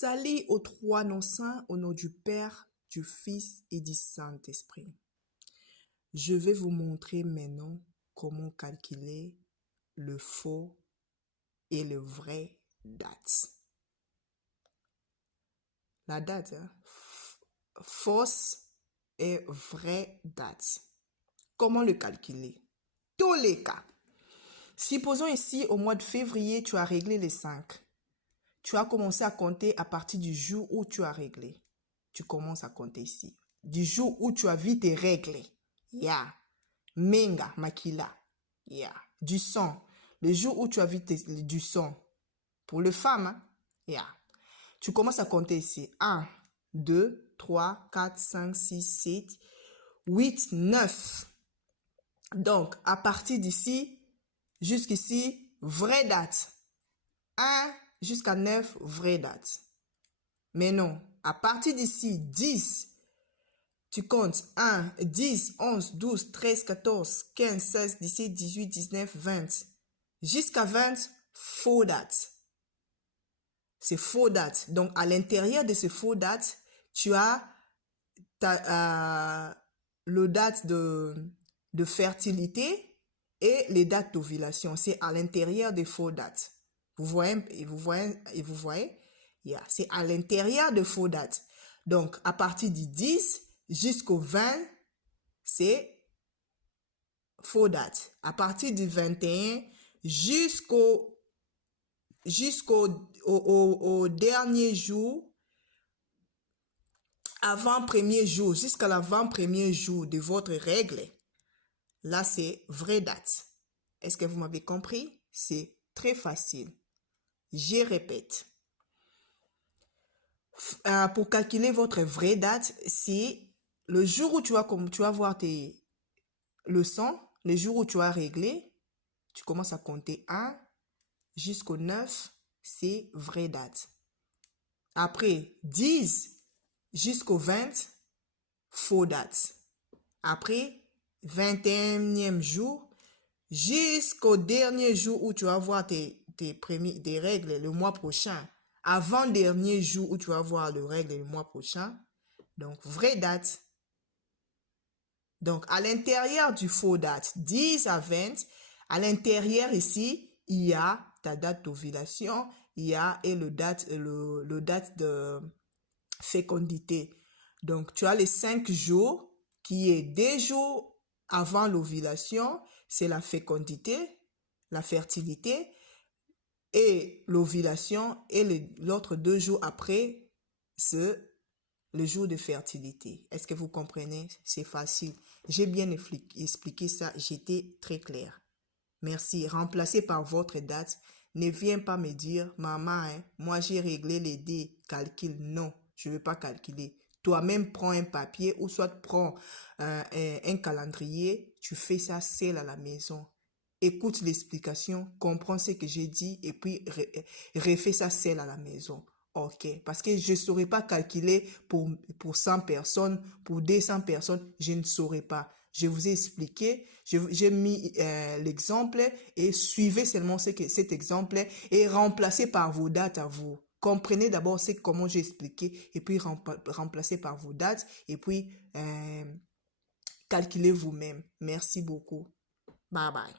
Salut aux trois noms saints, au nom du Père, du Fils et du Saint-Esprit. Je vais vous montrer maintenant comment calculer le faux et le vrai date. La date, fausse et vraie date. Comment le calculer? Tous les cas. Supposons ici, au mois de février, tu as réglé les 5. Tu as commencé à compter à partir du jour où tu as réglé. Tu commences à compter ici. Du jour où tu as vu tes règles. Ya. Menga, makila. Ya. Du sang. Le jour où tu as vu du sang. Pour les femmes, hein? Ya. Tu commences à compter ici. 1, 2, 3, 4, 5, 6, 7, 8, 9. Donc, à partir d'ici, jusqu'ici, vraie date. 1 jusqu'à 9, vraie date. Mais non, à partir d'ici, 10, tu comptes 1, 10, 11, 12, 13, 14, 15, 16, 17, 18, 19, 20. Jusqu'à 20, faux date. C'est faux date. Donc, à l'intérieur de ces faux dates, tu as le date de fertilité et les dates d'ovulation. C'est à l'intérieur des faux dates. Vous voyez, yeah, c'est à l'intérieur de faux dates. Donc, à partir du 10 jusqu'au 20, c'est faux date. À partir du 21 jusqu'au au dernier jour, avant-premier jour, jusqu'à l'avant-premier jour de votre règle, là, c'est vraie date. Est-ce que vous m'avez compris? C'est très facile. Je répète. Pour calculer votre vraie date, c'est le jour où tu vas voir tes leçons, le jour où tu as réglé, tu commences à compter 1 jusqu'au 9, c'est vraie date. Après, 10 jusqu'au 20, faux date. Après, 21e jour, jusqu'au dernier jour où tu vas voir tes règles le mois prochain, avant-dernier jour où tu vas voir les règles le mois prochain, donc vraie date. Donc, à l'intérieur du faux date, 10 à 20, à l'intérieur ici, il y a ta date d'ovulation, il y a le date de fécondité. Donc, tu as les 5 jours qui est 2 jours avant l'ovulation, c'est la fécondité, la fertilité, et l'ovulation, et l'autre 2 jours après, c'est le jour de fertilité. Est-ce que vous comprenez? C'est facile. J'ai bien expliqué ça. J'étais très clair. Merci. Remplacez par votre date. Ne viens pas me dire, maman, hein, moi j'ai réglé les dés. Calcule. Non, je ne veux pas calculer. Toi-même, prends un papier ou soit prends un calendrier. Tu fais ça seul à la maison. Écoute l'explication, comprends ce que j'ai dit et puis refais ça seul à la maison. Ok, parce que je ne saurais pas calculer pour 100 personnes, pour 200 personnes, je ne saurais pas. Je vous ai expliqué, j'ai mis l'exemple et suivez seulement cet exemple et remplacez par vos dates à vous. Comprenez d'abord comment j'ai expliqué et puis remplacez par vos dates et puis calculez vous-même. Merci beaucoup. Bye bye.